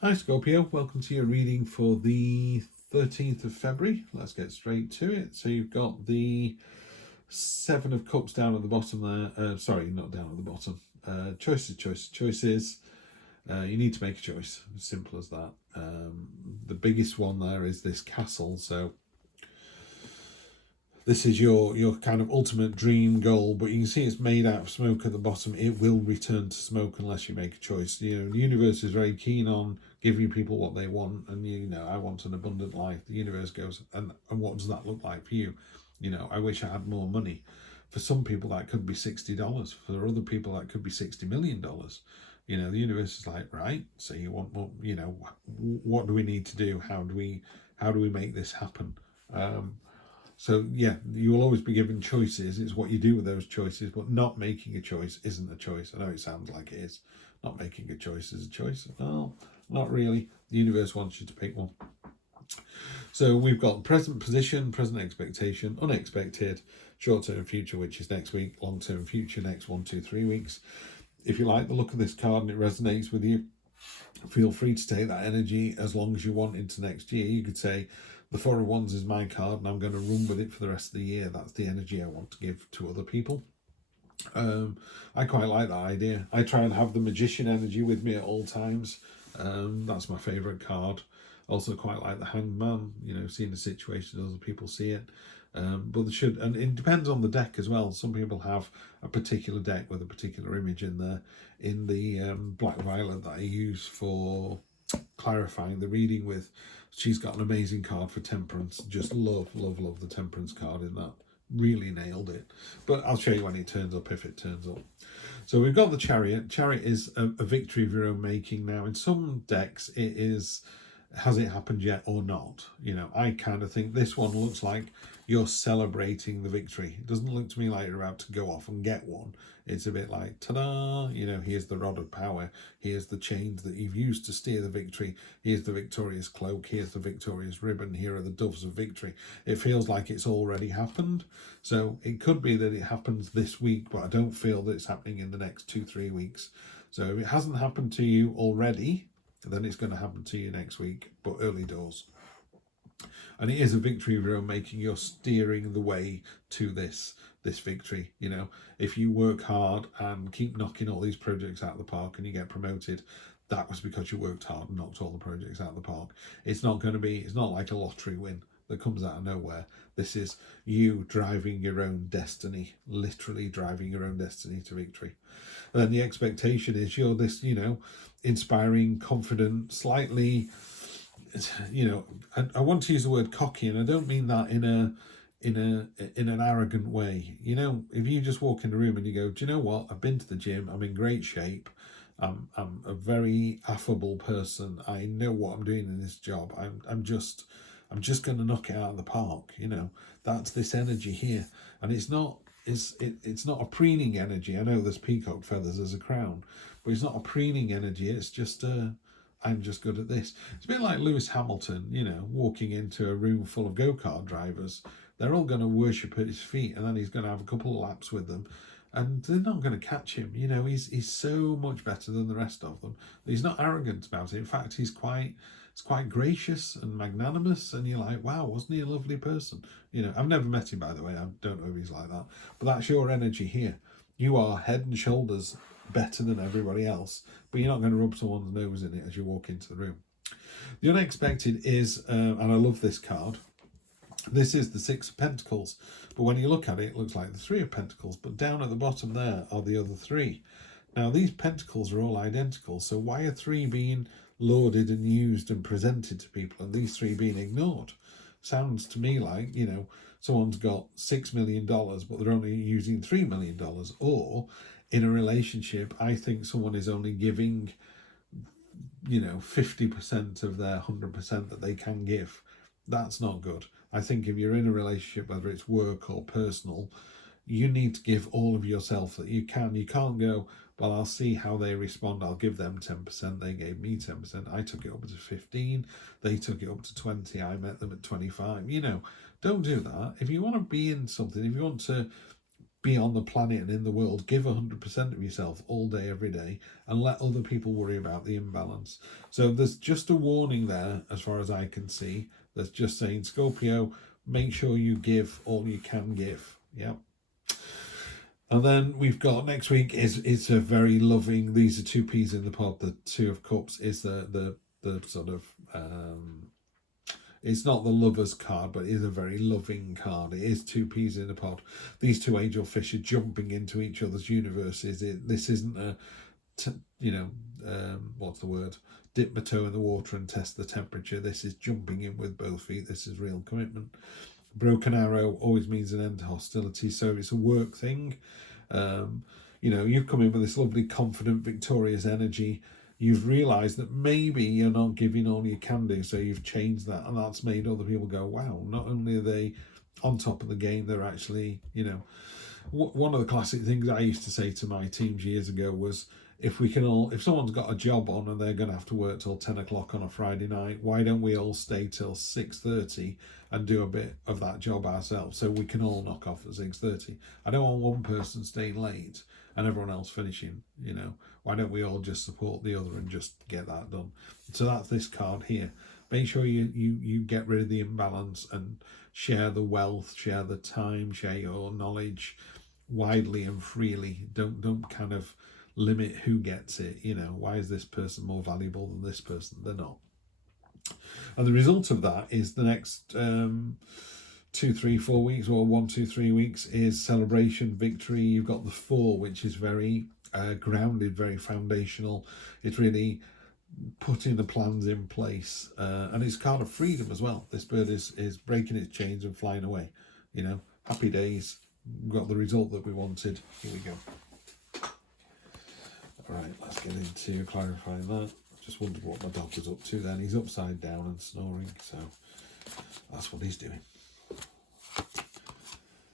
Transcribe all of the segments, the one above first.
Hi Scorpio, welcome to your reading for the 13th of February. Let's get straight to it. So you've got the Seven of Cups down at the bottom there. Sorry, not down at the bottom. Choices. You need to make a choice. As simple as that. The biggest one there is this castle. So this is your kind of ultimate dream goal, but you can see it's made out of smoke at the bottom. It will return to smoke unless you make a choice. You know, the universe is very keen on giving people what they want, and I want an abundant life. The universe goes, and what does that look like for you? I wish I had more money. For some people that could be $60. For other people that could be $60 million. The universe is like, right, so you want more, what do we need to do? How do we make this happen? So yeah, you will always be given choices. It's what you do with those choices, but not making a choice isn't a choice. I know it sounds like it is. Not making a choice is a choice. No, not really. The universe wants you to pick one. So we've got present position, present expectation, unexpected, short-term future, which is next week, long-term future, next 1, 2, 3 weeks. If you like the look of this card and it resonates with you, feel free to take that energy as long as you want into next year. You could say, the Four of Wands is my card and I'm going to run with it for the rest of the year. That's the energy I want to give to other people. I quite like that idea. I try and have the Magician energy with me at all times. That's my favourite card. Also quite like the Hanged Man, seeing the situation as other people see it. But they should, and it depends on the deck as well. Some people have a particular deck with a particular image in there. In the Black Violet that I use for clarifying the reading with, she's got an amazing card for temperance. Just love the temperance card in that. Really nailed it. But I'll show you when it turns up, if it turns up. So we've got the Chariot. Chariot is a victory of your own making. Now in some decks it is, has it happened yet or not? I kind of think this one looks like you're celebrating the victory. It doesn't look to me like you're about to go off and get one. It's a bit like, ta-da, here's the rod of power. Here's the chains that you've used to steer the victory. Here's the victorious cloak. Here's the victorious ribbon. Here are the doves of victory. It feels like it's already happened. So it could be that it happens this week, but I don't feel that it's happening in the next 2-3 weeks. So if it hasn't happened to you already, then it's going to happen to you next week, but early doors. And it is a victory of your own making. You're steering the way to this victory. If you work hard and keep knocking all these projects out of the park and you get promoted, that was because you worked hard and knocked all the projects out of the park. It's not like a lottery win that comes out of nowhere. This is you driving your own destiny, literally driving your own destiny to victory. And then the expectation is you're this, inspiring, confident, slightly, I want to use the word cocky, and I don't mean that in an arrogant way. If you just walk in the room and you go, do you know what? I've been to the gym. I'm in great shape. I'm a very affable person. I know what I'm doing in this job. I'm just going to knock it out of the park. That's this energy here, and it's not a preening energy. I know there's peacock feathers as a crown, but it's not a preening energy. It's just I'm just good at this. It's a bit like Lewis Hamilton, walking into a room full of go-kart drivers. They're all going to worship at his feet, and then he's going to have a couple of laps with them, and they're not going to catch him. He's so much better than the rest of them. He's not arrogant about it. In fact, he's quite gracious and magnanimous, and you're like, wow, wasn't he a lovely person? I've never met him, by the way. I don't know if he's like that, but that's your energy here. You are head and shoulders better than everybody else, but you're not going to rub someone's nose in it as you walk into the room. The unexpected is, and I love this card, this is the Six of Pentacles, but when you look at it, it looks like the Three of Pentacles, but down at the bottom there are the other three. Now these pentacles are all identical, so why are three being lauded and used and presented to people and these three being ignored? Sounds to me like, someone's got $6 million, but they're only using $3 million. Or in a relationship, I think someone is only giving, 50% of their 100% that they can give. That's not good. I think if you're in a relationship, whether it's work or personal, you need to give all of yourself that you can. You can't go, well, I'll see how they respond. I'll give them 10%. They gave me 10%. I took it up to 15. They took it up to 20. I met them at 25. Don't do that. If you want to be in something, if you want to be on the planet and in the world. Give 100% of yourself all day, every day, and let other people worry about the imbalance. So there's just a warning there, as far as I can see, that's just saying, Scorpio, make sure you give all you can give. Yeah. And then we've got next week it's a very loving, these are two peas in the pod. The Two of Cups is the sort of it's not the lover's card, but it is a very loving card. It is two peas in a pod. These two angel fish are jumping into each other's universes. This isn't a, what's the word? Dip my toe in the water and test the temperature. This is jumping in with both feet. This is real commitment. Broken arrow always means an end to hostility, so it's a work thing. You've come in with this lovely, confident, victorious energy. You've realised that maybe you're not giving all you can do, so you've changed that, and that's made other people go, wow, not only are they on top of the game, they're actually, one of the classic things I used to say to my teams years ago was, if someone's got a job on and they're going to have to work till 10 o'clock on a Friday night, why don't we all stay till 6:30 and do a bit of that job ourselves, so we can all knock off at 6:30? I don't want one person staying late and everyone else finishing, Why don't we all just support the other and just get that done? So that's this card here. Make sure you get rid of the imbalance and share the wealth, share the time, share your knowledge widely and freely. Don't kind of limit who gets it. Why is this person more valuable than this person? They're not. And the result of that is the next 2, 3, 4 weeks, or 1, 2, 3 weeks is celebration, victory. You've got the 4, which is very grounded, very foundational. It's really putting the plans in place, and it's a card of freedom as well. This bird is breaking its chains and flying away. Happy days. We've got the result that we wanted. Here we go. All right, let's get into clarifying that. Just wondered what my dog was up to then. He's upside down and snoring, so that's what he's doing.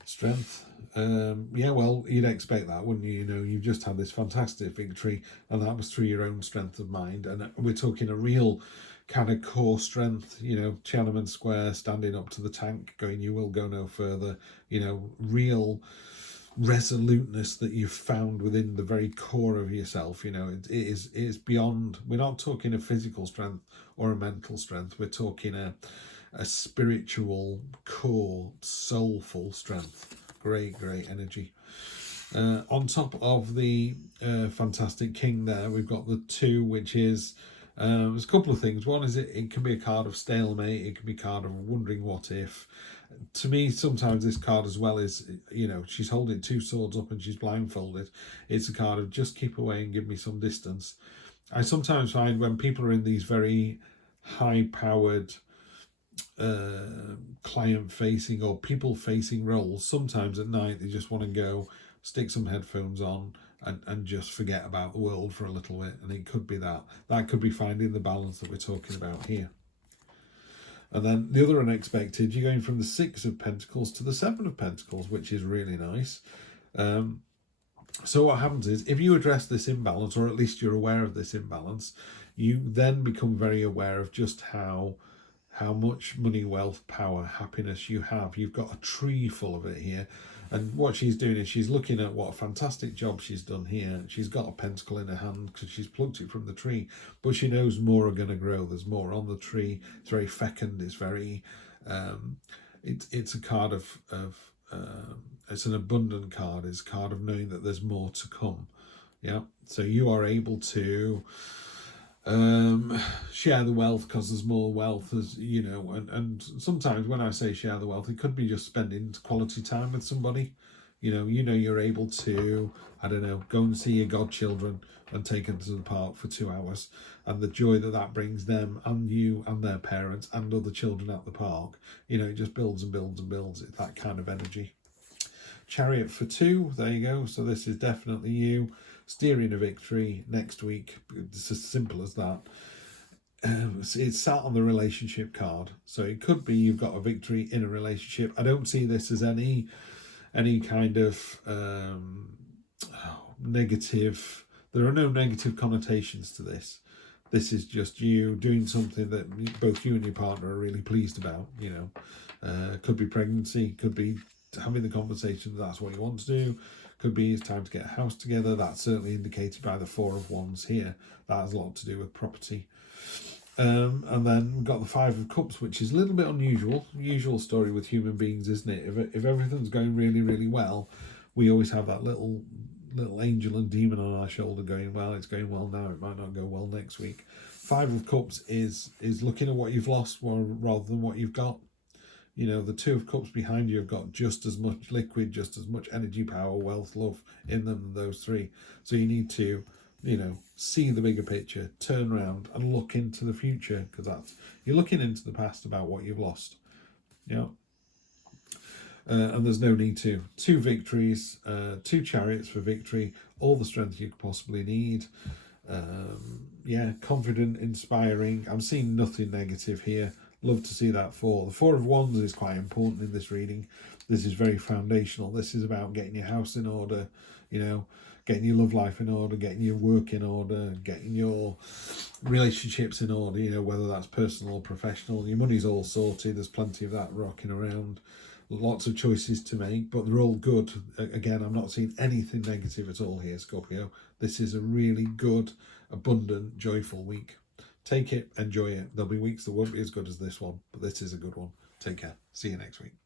Strength. Well, you'd expect that, wouldn't you? You've just had this fantastic victory, and that was through your own strength of mind. And we're talking a real kind of core strength, Tiananmen Square, standing up to the tank, going, you will go no further, real resoluteness that you've found within the very core of yourself. It is beyond. We're not talking a physical strength or a mental strength. We're talking a spiritual core, soulful strength. Great energy. On top of the fantastic king there, we've got the 2, which is there's a couple of things. One is it can be a card of stalemate. It can be a card of wondering what if. To me, sometimes this card as well is, she's holding 2 swords up and she's blindfolded. It's a card of just keep away and give me some distance. I sometimes find when people are in these very high-powered client-facing or people-facing roles, sometimes at night they just want to go, stick some headphones on and just forget about the world for a little bit. And it could be that. That could be finding the balance that we're talking about here. And then the other unexpected, you're going from the 6 of Pentacles to the 7 of Pentacles, which is really nice. So what happens is, if you address this imbalance, or at least you're aware of this imbalance, you then become very aware of just how much money, wealth, power, happiness you have. You've got a tree full of it here. And what she's doing is she's looking at what a fantastic job she's done here. She's got a pentacle in her hand because she's plucked it from the tree, but she knows more are going to grow. There's more on the tree. It's very fecund. It's very, it's a card of it's an abundant card. It's a card of knowing that there's more to come. Yeah. So you are able to share the wealth because there's more wealth, as and sometimes when I say share the wealth, it could be just spending quality time with somebody. You're able to, I don't know, go and see your godchildren and take them to the park for 2 hours, and the joy that brings them and you and their parents and other children at the park, it just builds and builds and builds. It's that kind of energy. Chariot for 2, there you go. So this is definitely you steering a victory next week. It's as simple as that. It's sat on the relationship card, so it could be you've got a victory in a relationship. I don't see this as any kind of negative. There are no negative connotations to this. This is just you doing something that both you and your partner are really pleased about. Could be pregnancy, could be having the conversation that's what you want to do. Could be it's time to get a house together. That's certainly indicated by the Four of Wands here. That has a lot to do with property. And then we've got the Five of Cups, which is a little bit unusual. Usual story with human beings, isn't it? If everything's going really, really well, we always have that little angel and demon on our shoulder going, well, it's going well now, it might not go well next week. Five of Cups is looking at what you've lost rather than what you've got. You know, the Two of Cups behind you have got just as much liquid, just as much energy, power, wealth, love in them than those three. So you need to, you know, see the bigger picture, turn around and look into the future, because that's, you're looking into the past about what you've lost. Yeah. And there's no need to. 2 victories, 2 chariots for victory, all the strength you could possibly need. Yeah, confident, inspiring. I'm seeing nothing negative here. Love to see that 4. The Four of Wands is quite important in this reading. This is very foundational. This is about getting your house in order, you know, getting your love life in order, getting your work in order, getting your relationships in order, you know, whether that's personal or professional. Your money's all sorted. There's plenty of that rocking around. Lots of choices to make, but they're all good. Again, I'm not seeing anything negative at all here, Scorpio. This is a really good, abundant, joyful week. Take it, enjoy it. There'll be weeks that won't be as good as this one, but this is a good one. Take care. See you next week.